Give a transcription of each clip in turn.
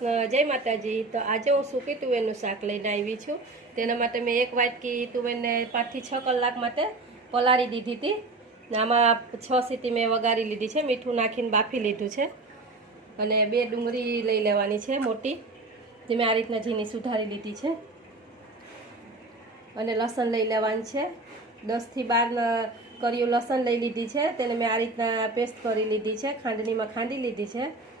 માતાજી. તો આજે હું સૂકી તુવેરનું શાક લઈને આવી છું. તેના માટે મેં એક વાટકી તુવેરને પાંચથી છ કલાક માટે પલાળી દીધી હતી. આમાં છ સીટી મેં વગાડી લીધી છે, મીઠું નાખીને બાફી લીધું છે. અને બે ડુંગળી લઈ લેવાની છે, મોટી. જે મેં આ રીતના ઝીણી સુધારી લીધી છે. અને લસણ લઈ લેવાની છે. દસથી બાર કર્યું લસણ લઈ લીધી છે. તેને મેં આ રીતના પેસ્ટ કરી લીધી છે. ખાંડણીમાં ખાંડી લીધી છે.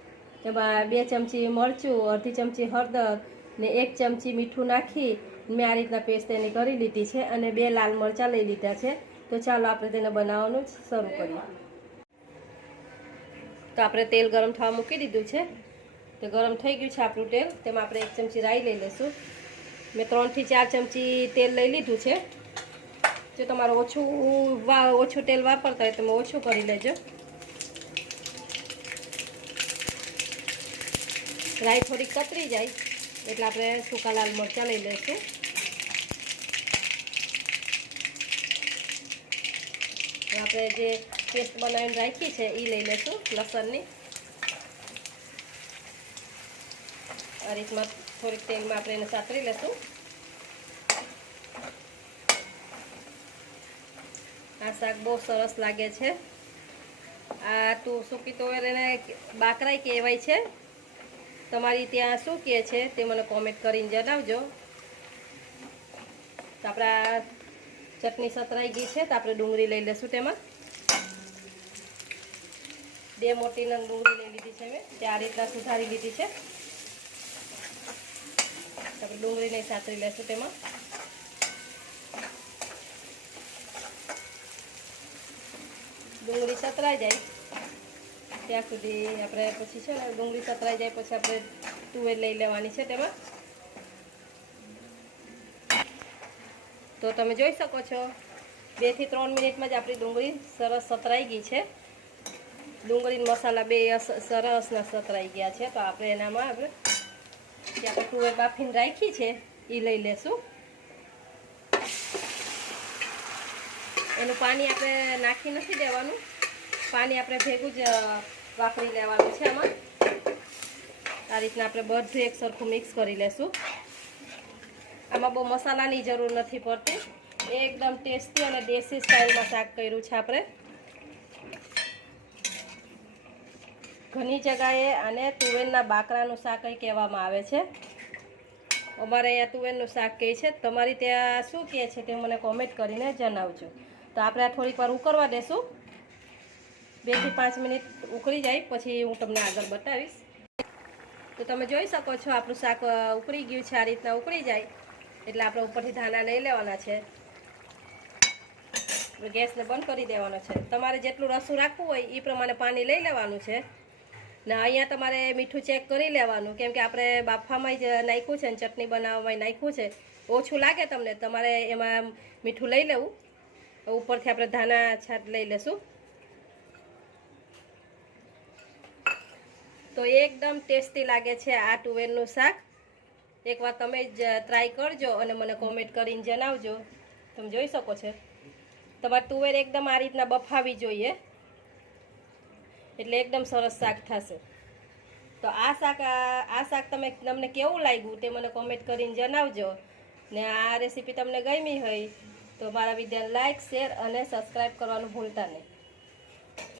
એમાં બે ચમચી મરચું, અડધી ચમચી હળદર ને એક ચમચી મીઠું નાખી મેં આ રીતના પેસ્ટ એની કરી લીધી છે અને બે લાલ મરચાં લઈ લીધા છે. તો ચાલો આપણે તેને બનાવવાનું શરૂ કરીએ. તો આપણે તેલ ગરમ થવા મૂકી દીધું છે. તો ગરમ થઈ ગયું છે આપણું તેલ. તેમાં આપણે એક ચમચી રાઈ લઈ લઈશું. મેં ત્રણથી ચાર ચમચી તેલ લઈ લીધું છે. જો તમારું ઓછું ઓછું તેલ વાપરતા હોય તમે ઓછું કરી લેજો. રાઈ થોડીક કતરી જાય, એટલે આપણે સૂકા લાલ મરચાં લઈ લઈશું. આપણે જે પેસ્ટ બનાવીને રાખી છે એ લઈ લઈશું લસણની. આ રીતમાં થોડીક તેલમાં આપણે એને સાતરી લઈશું. આ શાક બહુ સરસ લાગે છે. આ તું સૂકી તોવેર એને બાકરાઈ કહેવાય છે. તમારી ત્યાં શું કહે છે તે મને કોમેન્ટ કરીને જણાવજો. તો આપણા ચટણી સતરાઈ ગઈ છે તો આપણે ડુંગળી લઈ લઈશું તેમાં. બે મોટી નંગ ડુંગળી લઈ લીધી છે મેં, તે આ રીતના સુધારી લીધી છે. આપણે ડુંગળીને સાતરી લઈશું તેમાં. ડુંગળી સતરાઈ જાય. ત્યાં સુધી આપણે પછી છે ને ડુંગળી સતરાઈ જાય પછી આપણે તુવેર લઈ લેવાની છે તેમાં. તો તમે જોઈ શકો છો બેથી ત્રણ મિનિટમાં જ આપણી ડુંગળી સરસ સતરાઈ ગઈ છે. ડુંગળીના મસાલા બે સરસના સતરાઈ ગયા છે. તો આપણે એનામાં આપણે આપણે તુવેર બાફીને રાખી છે એ લઈ લેશું. એનું પાણી આપણે નાખી નથી દેવાનું. પાણી આપણે ભેગું જ વાપરી લેવાનું છે આમાં. આ રીતના આપણે બધું એક સરખું મિક્સ કરી લેશું. આમાં બહુ મસાલાની જરૂર નથી પડતી. એકદમ ટેસ્ટી અને દેશી સ્ટાઇલમાં શાક કર્યું છે આપણે. ઘણી જગાએ આને તુવેરના બાકરાનું શાક કહેવામાં આવે છે. અમારે અહીંયા તુવેરનું શાક કહે છે. તમારી ત્યાં શું કહે છે તે મને કોમેન્ટ કરીને જણાવજો. તો આપણે આ થોડીક વાર ઉકળવા દેશું. બેથી પાંચ મિનિટ ઉકળી જાય, પછી હું તમને આગળ બતાવીશ. તો તમે જોઈ શકો છો, આપણું શાક ઉકળી ગયું છે, આ રીતના ઉકળી જાય. એટલે આપણે ઉપરથી ધાના નહીં લેવાના છે. ગેસને બંધ કરી દેવાનો છે. તમારે જેટલું રસું રાખવું હોય એ પ્રમાણે પાણી લઈ લેવાનું છે. ને અહીંયા તમારે મીઠું ચેક કરી લેવાનું, કેમ કે આપણે બાફામાં જ નાખ્યું છે ને, ચટણી બનાવવામાં નાખ્યું છે. ઓછું લાગે તમને, તમારે એમાં મીઠું લઈ લેવું. ઉપરથી આપણે ધાના છાટ લઈ લેશું. તો એકદમ ટેસ્ટી લાગે છે આ તુવેરનું શાક. એકવાર તમે જ ટ્રાય કરજો અને મને કોમેન્ટ કરીને જણાવજો. તમે જોઈ શકો છો. તમારે તુવેર એકદમ આ રીતના બફાવી જોઈએ. એટલે એકદમ સરસ શાક થશે. તો આ શાક આ શાક તમે, તમને કેવું લાગ્યું તે મને કોમેન્ટ કરીને જણાવજો. ને આ રેસીપી તમને ગમી હોય તો મારા વિડીયોને લાઇક શેર અને સબસ્ક્રાઈબ કરવાનું ભૂલતા નહીં.